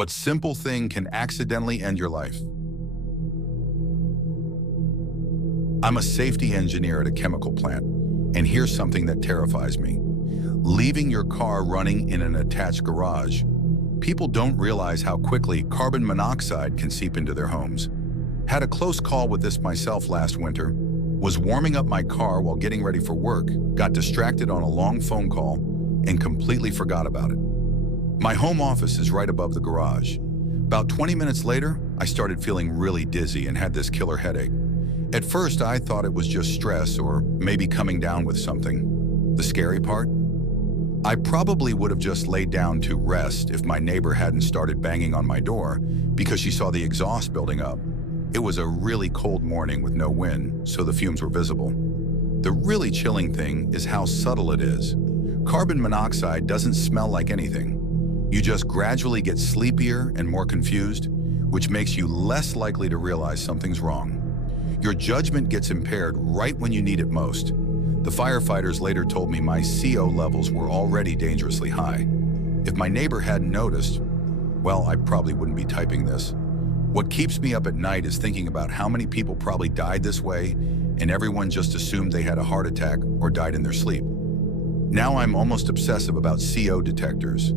What simple thing can accidentally end your life? I'm a safety engineer at a chemical plant, and here's something that terrifies me. Leaving your car running in an attached garage. People don't realize how quickly carbon monoxide can seep into their homes. Had a close call with this myself last winter. Was warming up my car while getting ready for work, got distracted on a long phone call, and completely forgot about it. My home office is right above the garage. About 20 minutes later, I started feeling really dizzy and had this killer headache. At first, I thought it was just stress or maybe coming down with something. The scary part? I probably would have just laid down to rest if my neighbor hadn't started banging on my door because she saw the exhaust building up. It was a really cold morning with no wind, so the fumes were visible. The really chilling thing is how subtle it is. Carbon monoxide doesn't smell like anything. You just gradually get sleepier and more confused, which makes you less likely to realize something's wrong. Your judgment gets impaired right when you need it most. The firefighters later told me my CO levels were already dangerously high. If my neighbor hadn't noticed, well, I probably wouldn't be typing this. What keeps me up at night is thinking about how many people probably died this way, and everyone just assumed they had a heart attack or died in their sleep. Now I'm almost obsessive about CO detectors.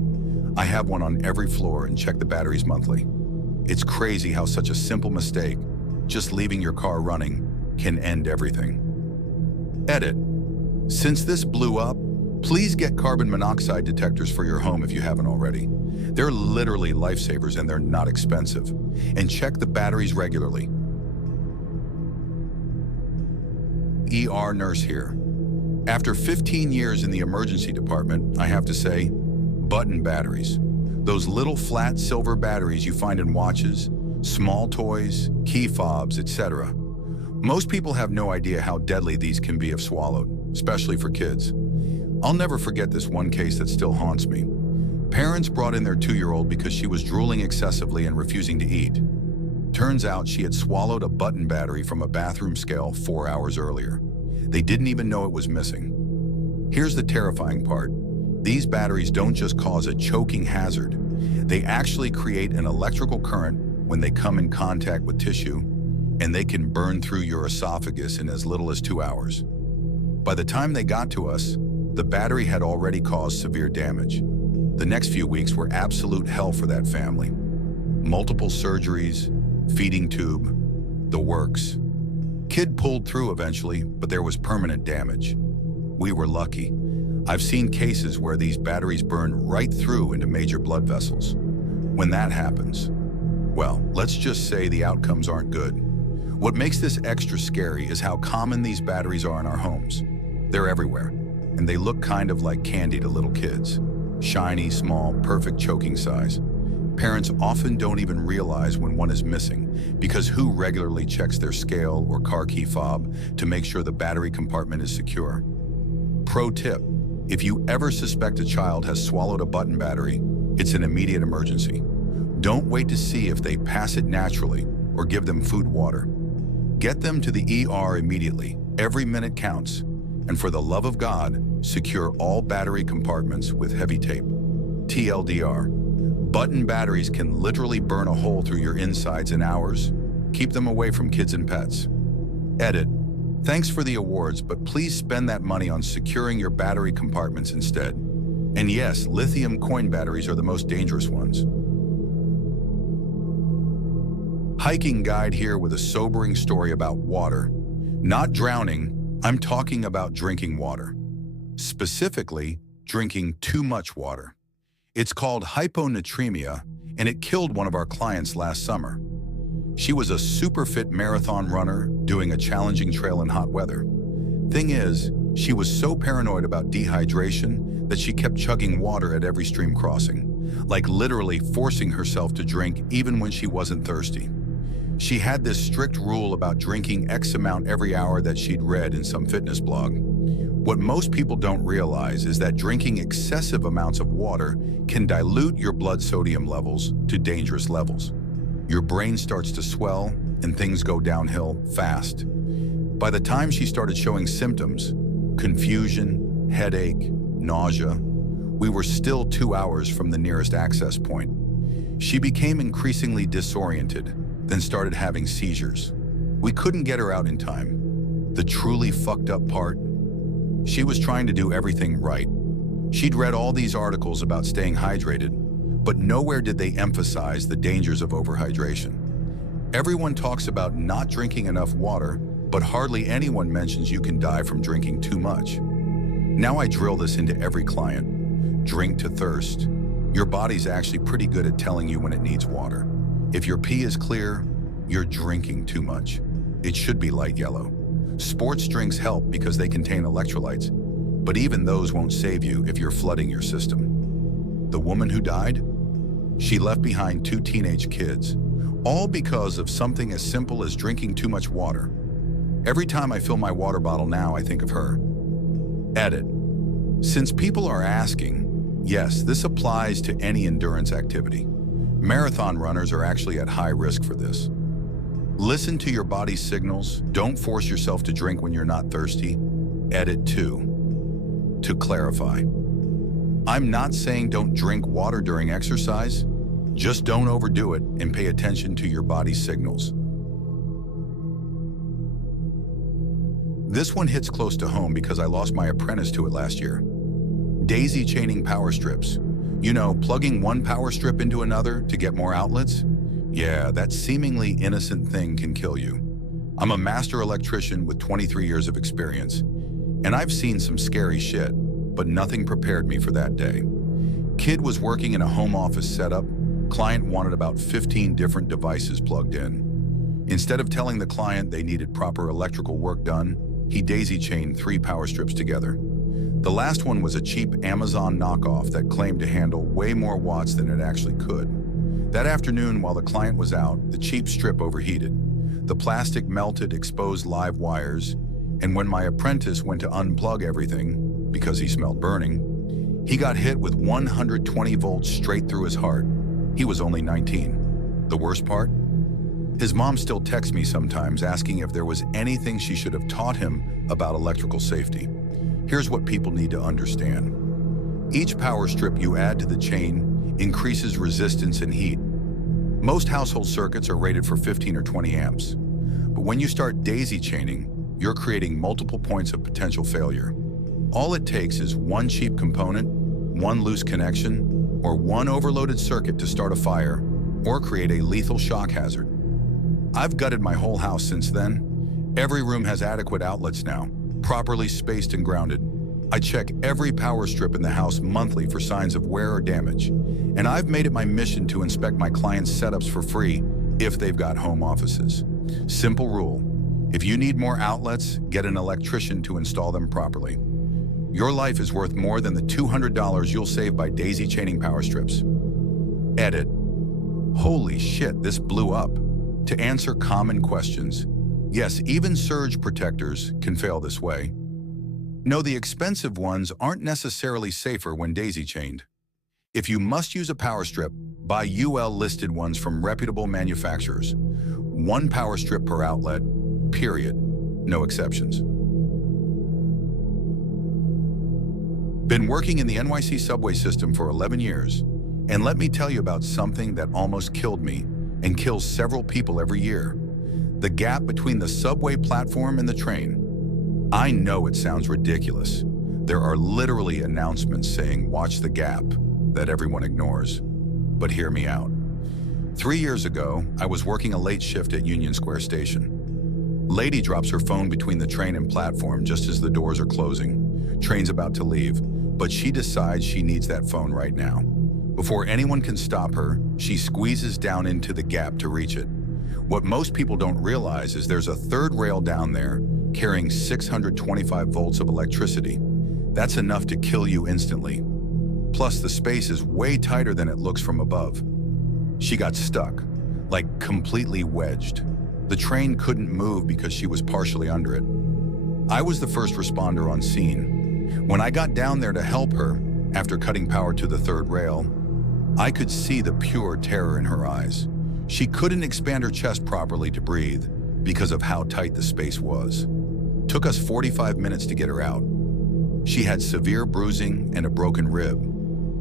I have one on every floor and check the batteries monthly. It's crazy how such a simple mistake, just leaving your car running, can end everything. Edit. Since this blew up, please get carbon monoxide detectors for your home if you haven't already. They're literally lifesavers and they're not expensive. And check the batteries regularly. ER nurse here. After 15 years in the emergency department, I have to say, button batteries. Those little flat silver batteries you find in watches, small toys, key fobs, etc. Most people have no idea how deadly these can be if swallowed, especially for kids. I'll never forget this one case that still haunts me. Parents brought in their 2-year-old because she was drooling excessively and refusing to eat. Turns out she had swallowed a button battery from a bathroom scale 4 hours earlier. They didn't even know it was missing. Here's the terrifying part. These batteries don't just cause a choking hazard. They actually create an electrical current when they come in contact with tissue, and they can burn through your esophagus in as little as 2 hours. By the time they got to us, the battery had already caused severe damage. The next few weeks were absolute hell for that family. Multiple surgeries, feeding tube, the works. Kid pulled through eventually, but there was permanent damage. We were lucky. I've seen cases where these batteries burn right through into major blood vessels. When that happens, well, let's just say the outcomes aren't good. What makes this extra scary is how common these batteries are in our homes. They're everywhere, and they look kind of like candy to little kids. Shiny, small, perfect choking size. Parents often don't even realize when one is missing because who regularly checks their scale or car key fob to make sure the battery compartment is secure? Pro tip, if you ever suspect a child has swallowed a button battery, it's an immediate emergency. Don't wait to see if they pass it naturally or give them food water. Get them to the ER immediately. Every minute counts. And for the love of God, secure all battery compartments with heavy tape. TLDR, button batteries can literally burn a hole through your insides in hours. Keep them away from kids and pets. Edit. Thanks for the awards, but please spend that money on securing your battery compartments instead. And yes, lithium coin batteries are the most dangerous ones. Hiking guide here with a sobering story about water. Not drowning, I'm talking about drinking water. Specifically, drinking too much water. It's called hyponatremia, and it killed one of our clients last summer. She was a super fit marathon runner doing a challenging trail in hot weather. Thing is, she was so paranoid about dehydration that she kept chugging water at every stream crossing, like literally forcing herself to drink even when she wasn't thirsty. She had this strict rule about drinking X amount every hour that she'd read in some fitness blog. What most people don't realize is that drinking excessive amounts of water can dilute your blood sodium levels to dangerous levels. Your brain starts to swell and things go downhill fast. By the time she started showing symptoms, confusion, headache, nausea, we were still 2 hours from the nearest access point. She became increasingly disoriented, then started having seizures. We couldn't get her out in time. The truly fucked up part? She was trying to do everything right. She'd read all these articles about staying hydrated, but nowhere did they emphasize the dangers of overhydration. Everyone talks about not drinking enough water, but hardly anyone mentions you can die from drinking too much. Now I drill this into every client. Drink to thirst. Your body's actually pretty good at telling you when it needs water. If your pee is clear, you're drinking too much. It should be light yellow. Sports drinks help because they contain electrolytes, but even those won't save you if you're flooding your system. The woman who died? She left behind 2 teenage kids, all because of something as simple as drinking too much water. Every time I fill my water bottle now, I think of her. Edit. Since people are asking, yes, this applies to any endurance activity. Marathon runners are actually at high risk for this. Listen to your body's signals. Don't force yourself to drink when you're not thirsty. Edit 2. To clarify, I'm not saying don't drink water during exercise. Just don't overdo it and pay attention to your body's signals. This one hits close to home because I lost my apprentice to it last year. Daisy chaining power strips. You know, plugging one power strip into another to get more outlets? Yeah, that seemingly innocent thing can kill you. I'm a master electrician with 23 years of experience, and I've seen some scary shit, but nothing prepared me for that day. Kid was working in a home office setup. Client wanted about 15 different devices plugged in. Instead of telling the client they needed proper electrical work done, he daisy-chained 3 power strips together. The last one was a cheap Amazon knockoff that claimed to handle way more watts than it actually could. That afternoon, while the client was out, the cheap strip overheated. The plastic melted, exposed live wires, and when my apprentice went to unplug everything, because he smelled burning, he got hit with 120 volts straight through his heart. He was only 19. The worst part? His mom still texts me sometimes asking if there was anything she should have taught him about electrical safety. Here's what people need to understand. Each power strip you add to the chain increases resistance and heat. Most household circuits are rated for 15 or 20 amps. But when you start daisy chaining, you're creating multiple points of potential failure. All it takes is one cheap component, one loose connection, or one overloaded circuit to start a fire or create a lethal shock hazard. I've gutted my whole house since then. Every room has adequate outlets now, properly spaced and grounded. I check every power strip in the house monthly for signs of wear or damage, and I've made it my mission to inspect my clients' setups for free if they've got home offices. Simple rule: if you need more outlets, get an electrician to install them properly. Your life is worth more than the $200 you'll save by daisy chaining power strips. Edit. Holy shit, this blew up. To answer common questions, yes, even surge protectors can fail this way. No, the expensive ones aren't necessarily safer when daisy-chained. If you must use a power strip, buy UL-listed ones from reputable manufacturers. 1 power strip per outlet, period. No exceptions. Been working in the NYC subway system for 11 years, and let me tell you about something that almost killed me and kills several people every year. The gap between the subway platform and the train. I know it sounds ridiculous. There are literally announcements saying, "Watch the gap," that everyone ignores. But hear me out. 3 years ago, I was working a late shift at Union Square Station. Lady drops her phone between the train and platform just as the doors are closing. Train's about to leave, but she decides she needs that phone right now. Before anyone can stop her, she squeezes down into the gap to reach it. What most people don't realize is there's a third rail down there carrying 625 volts of electricity. That's enough to kill you instantly. Plus, the space is way tighter than it looks from above. She got stuck, like completely wedged. The train couldn't move because she was partially under it. I was the first responder on scene. When I got down there to help her, after cutting power to the third rail, I could see the pure terror in her eyes. She couldn't expand her chest properly to breathe because of how tight the space was. Took us 45 minutes to get her out. She had severe bruising and a broken rib,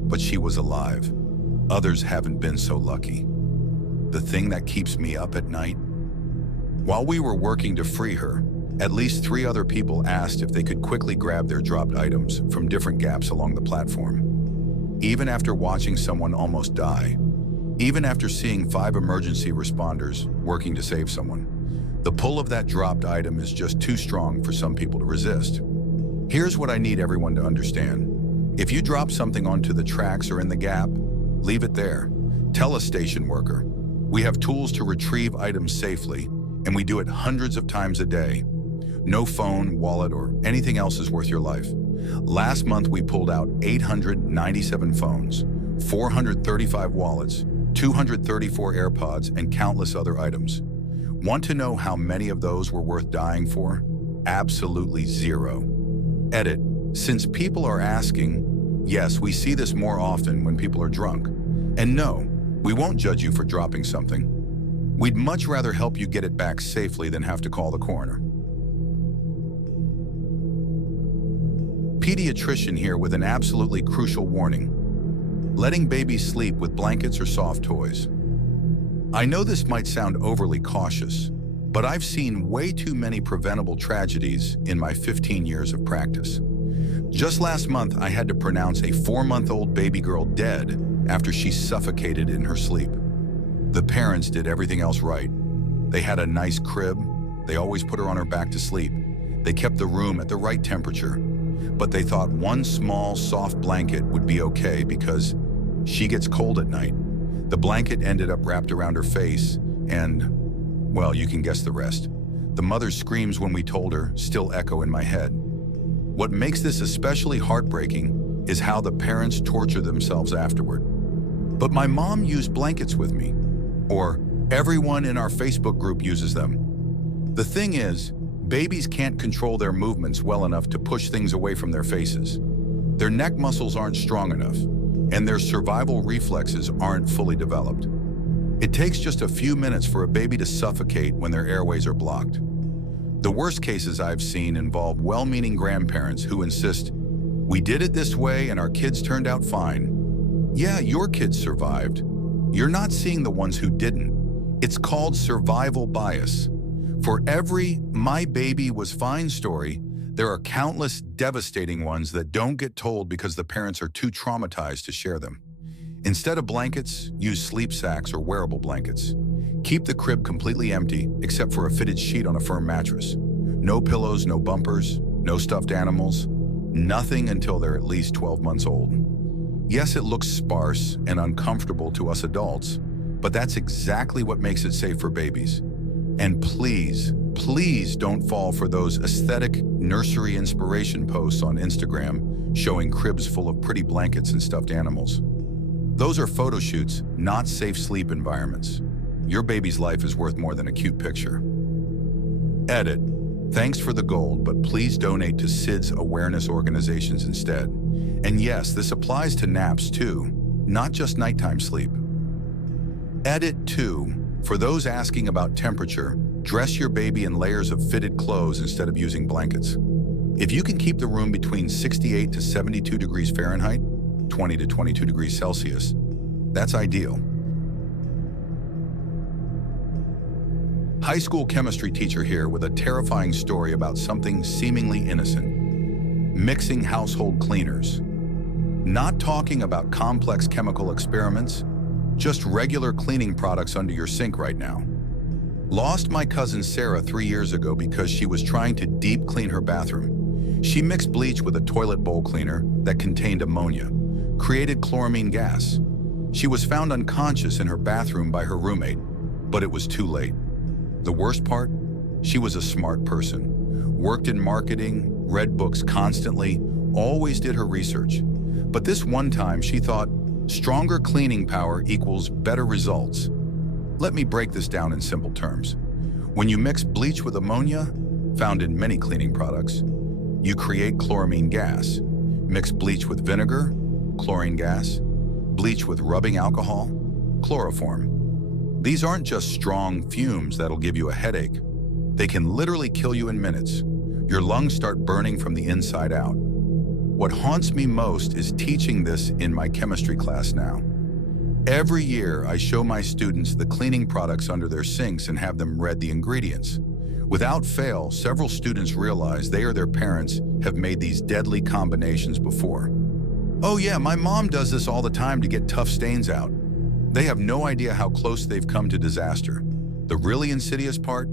but she was alive. Others haven't been so lucky. The thing that keeps me up at night? While we were working to free her, at least 3 other people asked if they could quickly grab their dropped items from different gaps along the platform. Even after watching someone almost die, even after seeing 5 emergency responders working to save someone, the pull of that dropped item is just too strong for some people to resist. Here's what I need everyone to understand. If you drop something onto the tracks or in the gap, leave it there. Tell a station worker. We have tools to retrieve items safely, and we do it hundreds of times a day. No phone, wallet, or anything else is worth your life. Last month, we pulled out 897 phones, 435 wallets, 234 AirPods, and countless other items. Want to know how many of those were worth dying for? Absolutely 0. Edit. Since people are asking, yes, we see this more often when people are drunk. And no, we won't judge you for dropping something. We'd much rather help you get it back safely than have to call the coroner. Pediatrician here with an absolutely crucial warning. Letting babies sleep with blankets or soft toys. I know this might sound overly cautious, but I've seen way too many preventable tragedies in my 15 years of practice. Just last month, I had to pronounce a 4-month-old baby girl dead after she suffocated in her sleep. The parents did everything else right. They had a nice crib. They always put her on her back to sleep. They kept the room at the right temperature. But they thought one small, soft blanket would be okay because she gets cold at night. The blanket ended up wrapped around her face and, well, you can guess the rest. The mother's screams when we told her still echo in my head. What makes this especially heartbreaking is how the parents torture themselves afterward. But my mom used blankets with me, or everyone in our Facebook group uses them. The thing is, babies can't control their movements well enough to push things away from their faces. Their neck muscles aren't strong enough, and their survival reflexes aren't fully developed. It takes just a few minutes for a baby to suffocate when their airways are blocked. The worst cases I've seen involve well-meaning grandparents who insist, "We did it this way and our kids turned out fine." Yeah, your kids survived. You're not seeing the ones who didn't. It's called survival bias. For every "my baby was fine" story, there are countless devastating ones that don't get told because the parents are too traumatized to share them. Instead of blankets, use sleep sacks or wearable blankets. Keep the crib completely empty, except for a fitted sheet on a firm mattress. No pillows, no bumpers, no stuffed animals, nothing until they're at least 12 months old. Yes, it looks sparse and uncomfortable to us adults, but that's exactly what makes it safe for babies. And please, please don't fall for those aesthetic nursery inspiration posts on Instagram showing cribs full of pretty blankets and stuffed animals. Those are photo shoots, not safe sleep environments. Your baby's life is worth more than a cute picture. Edit. Thanks for the gold, but please donate to SIDS awareness organizations instead. And yes, this applies to naps too, not just nighttime sleep. Edit 2. For those asking about temperature, dress your baby in layers of fitted clothes instead of using blankets. If you can keep the room between 68 to 72 degrees Fahrenheit, 20 to 22 degrees Celsius, that's ideal. High school chemistry teacher here with a terrifying story about something seemingly innocent. Mixing household cleaners. Not talking about complex chemical experiments, just regular cleaning products under your sink right now. Lost my cousin Sarah 3 years ago because she was trying to deep clean her bathroom. She mixed bleach with a toilet bowl cleaner that contained ammonia, created chloramine gas. She was found unconscious in her bathroom by her roommate, but it was too late. The worst part? She was a smart person, worked in marketing, read books constantly, always did her research. But this one time she thought, stronger cleaning power equals better results. Let me break this down in simple terms. When you mix bleach with ammonia, found in many cleaning products, you create chloramine gas. Mix bleach with vinegar, chlorine gas. Bleach with rubbing alcohol, chloroform. These aren't just strong fumes that'll give you a headache. They can literally kill you in minutes. Your lungs start burning from the inside out. What haunts me most is teaching this in my chemistry class now. Every year, I show my students the cleaning products under their sinks and have them read the ingredients. Without fail, several students realize they or their parents have made these deadly combinations before. Oh yeah, my mom does this all the time to get tough stains out. They have no idea how close they've come to disaster. The really insidious part?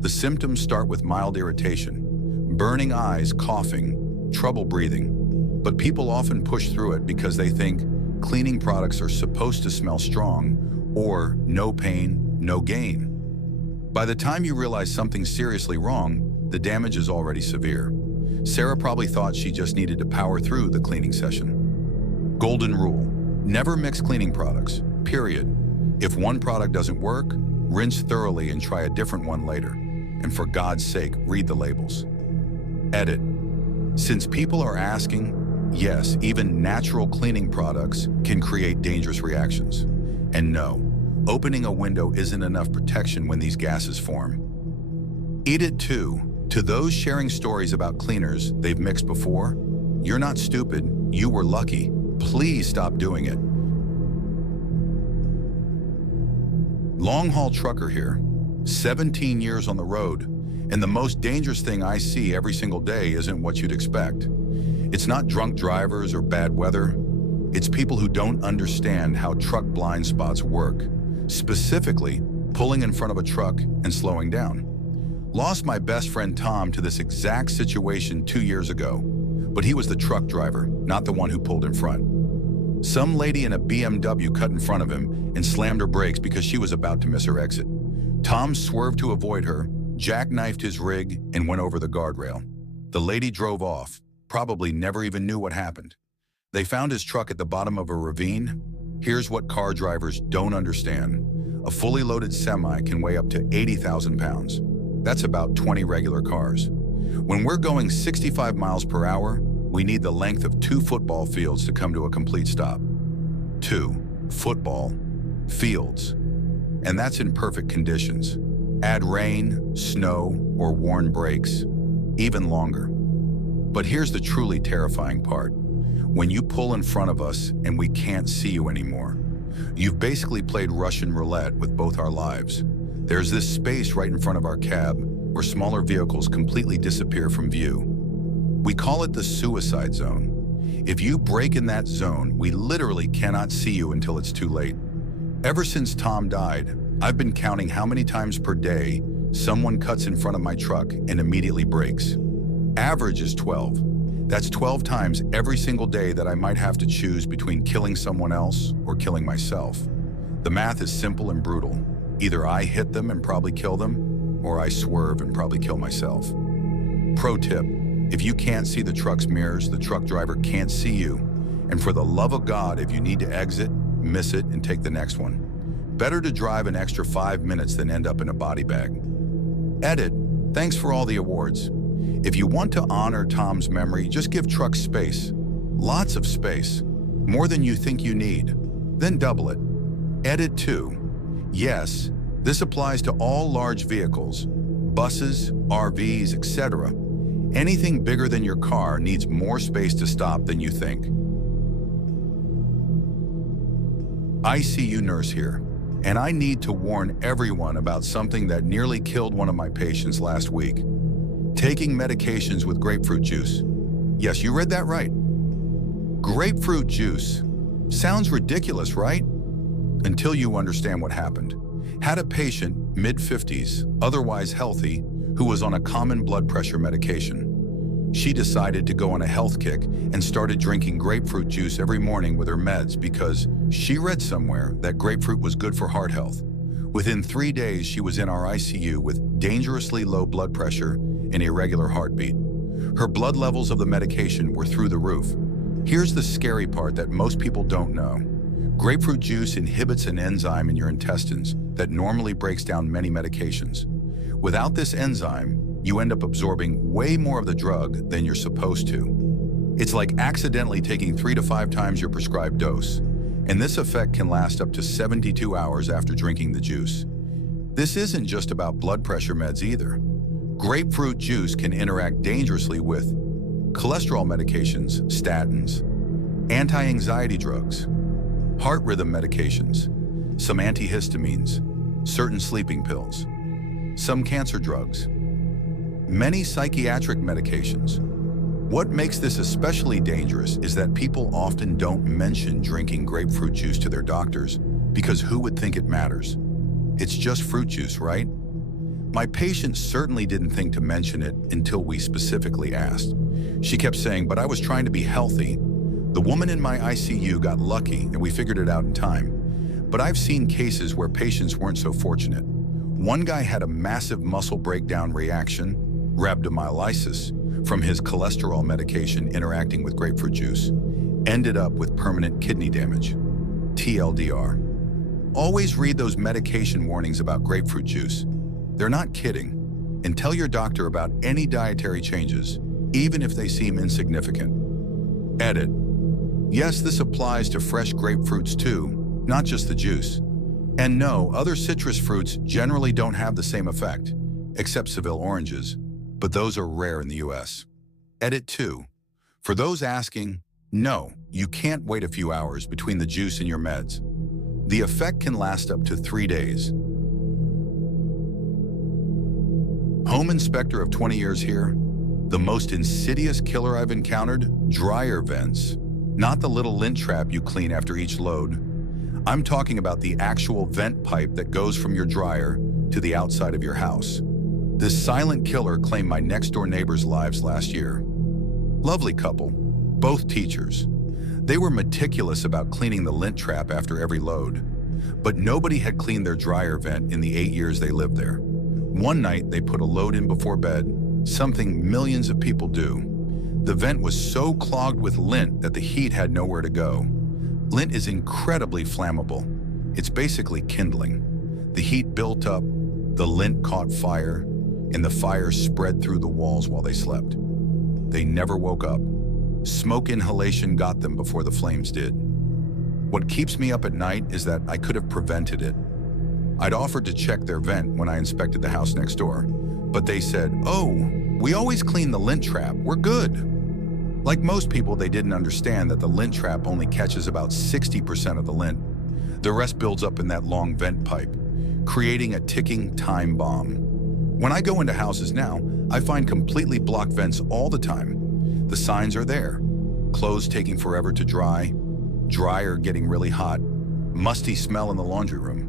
The symptoms start with mild irritation, burning eyes, coughing, trouble breathing. But people often push through it because they think cleaning products are supposed to smell strong or no pain, no gain. By the time you realize something's seriously wrong, the damage is already severe. Sarah probably thought she just needed to power through the cleaning session. Golden rule: never mix cleaning products, period. If one product doesn't work, rinse thoroughly and try a different one later. And for God's sake, read the labels. Edit: since people are asking, yes, even natural cleaning products can create dangerous reactions. And no, opening a window isn't enough protection when these gases form. Edit 2. To those sharing stories about cleaners they've mixed before, you're not stupid, you were lucky. Please stop doing it. Long-haul trucker here, 17 years on the road, and the most dangerous thing I see every single day isn't what you'd expect. It's not drunk drivers or bad weather. It's people who don't understand how truck blind spots work. Specifically, pulling in front of a truck and slowing down. Lost my best friend Tom to this exact situation 2 years ago, but he was the truck driver, not the one who pulled in front. Some lady in a BMW cut in front of him and slammed her brakes because she was about to miss her exit. Tom swerved to avoid her, jackknifed his rig, and went over the guardrail. The lady drove off, probably never even knew what happened. They found his truck at the bottom of a ravine. Here's what car drivers don't understand. A fully loaded semi can weigh up to 80,000 pounds. That's about 20 regular cars. When we're going 65 miles per hour, we need the length of 2 football fields to come to a complete stop. 2 football fields. And that's in perfect conditions. Add rain, snow, or worn brakes, even longer. But here's the truly terrifying part. When you pull in front of us and we can't see you anymore, you've basically played Russian roulette with both our lives. There's this space right in front of our cab where smaller vehicles completely disappear from view. We call it the suicide zone. If you break in that zone, we literally cannot see you until it's too late. Ever since Tom died, I've been counting how many times per day someone cuts in front of my truck and immediately brakes. Average is 12. That's 12 times every single day that I might have to choose between killing someone else or killing myself. The math is simple and brutal. Either I hit them and probably kill them, or I swerve and probably kill myself. Pro tip: if you can't see the truck's mirrors, the truck driver can't see you. And for the love of God, if you need to exit, miss it and take the next one. Better to drive an extra 5 minutes than end up in a body bag. Edit: thanks for all the awards. If you want to honor Tom's memory, just give trucks space. Lots of space. More than you think you need. Then double it. Edit 2. Yes, this applies to all large vehicles, buses, RVs, etc. Anything bigger than your car needs more space to stop than you think. ICU nurse here, and I need to warn everyone about something that nearly killed one of my patients last week. Taking medications with grapefruit juice. Yes, you read that right. Grapefruit juice. Sounds ridiculous, right? Until you understand what happened. Had a patient, mid-50s, otherwise healthy, who was on a common blood pressure medication. She decided to go on a health kick and started drinking grapefruit juice every morning with her meds because she read somewhere that grapefruit was good for heart health. Within 3 days, she was in our ICU with dangerously low blood pressure and irregular heartbeat. Her blood levels of the medication were through the roof. Here's the scary part that most people don't know. Grapefruit juice inhibits an enzyme in your intestines that normally breaks down many medications. Without this enzyme, you end up absorbing way more of the drug than you're supposed to. It's like accidentally taking 3 to 5 times your prescribed dose, and this effect can last up to 72 hours after drinking the juice. This isn't just about blood pressure meds either. Grapefruit juice can interact dangerously with cholesterol medications, statins, anti-anxiety drugs, heart rhythm medications, some antihistamines, certain sleeping pills, some cancer drugs, many psychiatric medications. What makes this especially dangerous is that people often don't mention drinking grapefruit juice to their doctors because who would think it matters? It's just fruit juice, right? My patient certainly didn't think to mention it until we specifically asked. She kept saying, "But I was trying to be healthy." The woman in my ICU got lucky and we figured it out in time. But I've seen cases where patients weren't so fortunate. One guy had a massive muscle breakdown reaction, rhabdomyolysis, from his cholesterol medication interacting with grapefruit juice, ended up with permanent kidney damage. TLDR. Always read those medication warnings about grapefruit juice. They're not kidding. And tell your doctor about any dietary changes, even if they seem insignificant. Edit. Yes, this applies to fresh grapefruits too, not just the juice. And no, other citrus fruits generally don't have the same effect, except Seville oranges, but those are rare in the US. Edit 2. For those asking, no, you can't wait a few hours between the juice and your meds. The effect can last up to 3 days. Home inspector of 20 years here. The most insidious killer I've encountered? Dryer vents. Not the little lint trap you clean after each load. I'm talking about the actual vent pipe that goes from your dryer to the outside of your house. This silent killer claimed my next-door neighbors' lives last year. Lovely couple, both teachers. They were meticulous about cleaning the lint trap after every load, but nobody had cleaned their dryer vent in the 8 years they lived there. One night, they put a load in before bed, something millions of people do. The vent was so clogged with lint that the heat had nowhere to go. Lint is incredibly flammable. It's basically kindling. The heat built up, the lint caught fire, and the fire spread through the walls while they slept. They never woke up. Smoke inhalation got them before the flames did. What keeps me up at night is that I could have prevented it. I'd offered to check their vent when I inspected the house next door, but they said, "Oh, we always clean the lint trap, we're good." Like most people, they didn't understand that the lint trap only catches about 60% of the lint. The rest builds up in that long vent pipe, creating a ticking time bomb. When I go into houses now, I find completely blocked vents all the time. The signs are there. Clothes taking forever to dry, dryer getting really hot, musty smell in the laundry room.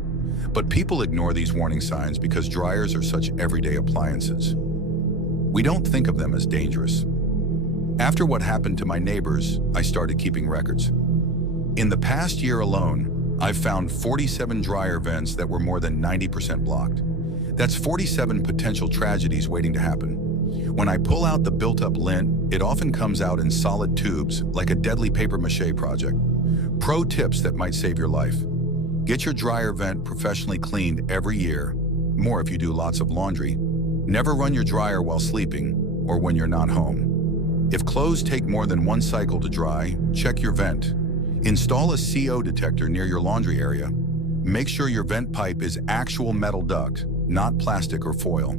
But people ignore these warning signs because dryers are such everyday appliances. We don't think of them as dangerous. After what happened to my neighbors, I started keeping records. In the past year alone, I've found 47 dryer vents that were more than 90% blocked. That's 47 potential tragedies waiting to happen. When I pull out the built-up lint, it often comes out in solid tubes, like a deadly papier-mâché project. Pro tips that might save your life. Get your dryer vent professionally cleaned every year, more if you do lots of laundry. Never run your dryer while sleeping or when you're not home. If clothes take more than one cycle to dry, check your vent. Install a CO detector near your laundry area. Make sure your vent pipe is actual metal duct, not plastic or foil.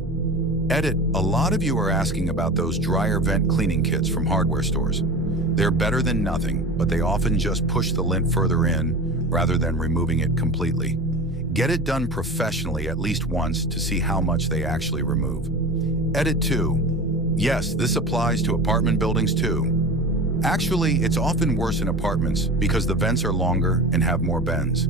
Edit, a lot of you are asking about those dryer vent cleaning kits from hardware stores. They're better than nothing, but they often just push the lint further in rather than removing it completely. Get it done professionally at least once to see how much they actually remove. Edit 2. Yes, this applies to apartment buildings too. Actually, it's often worse in apartments because the vents are longer and have more bends.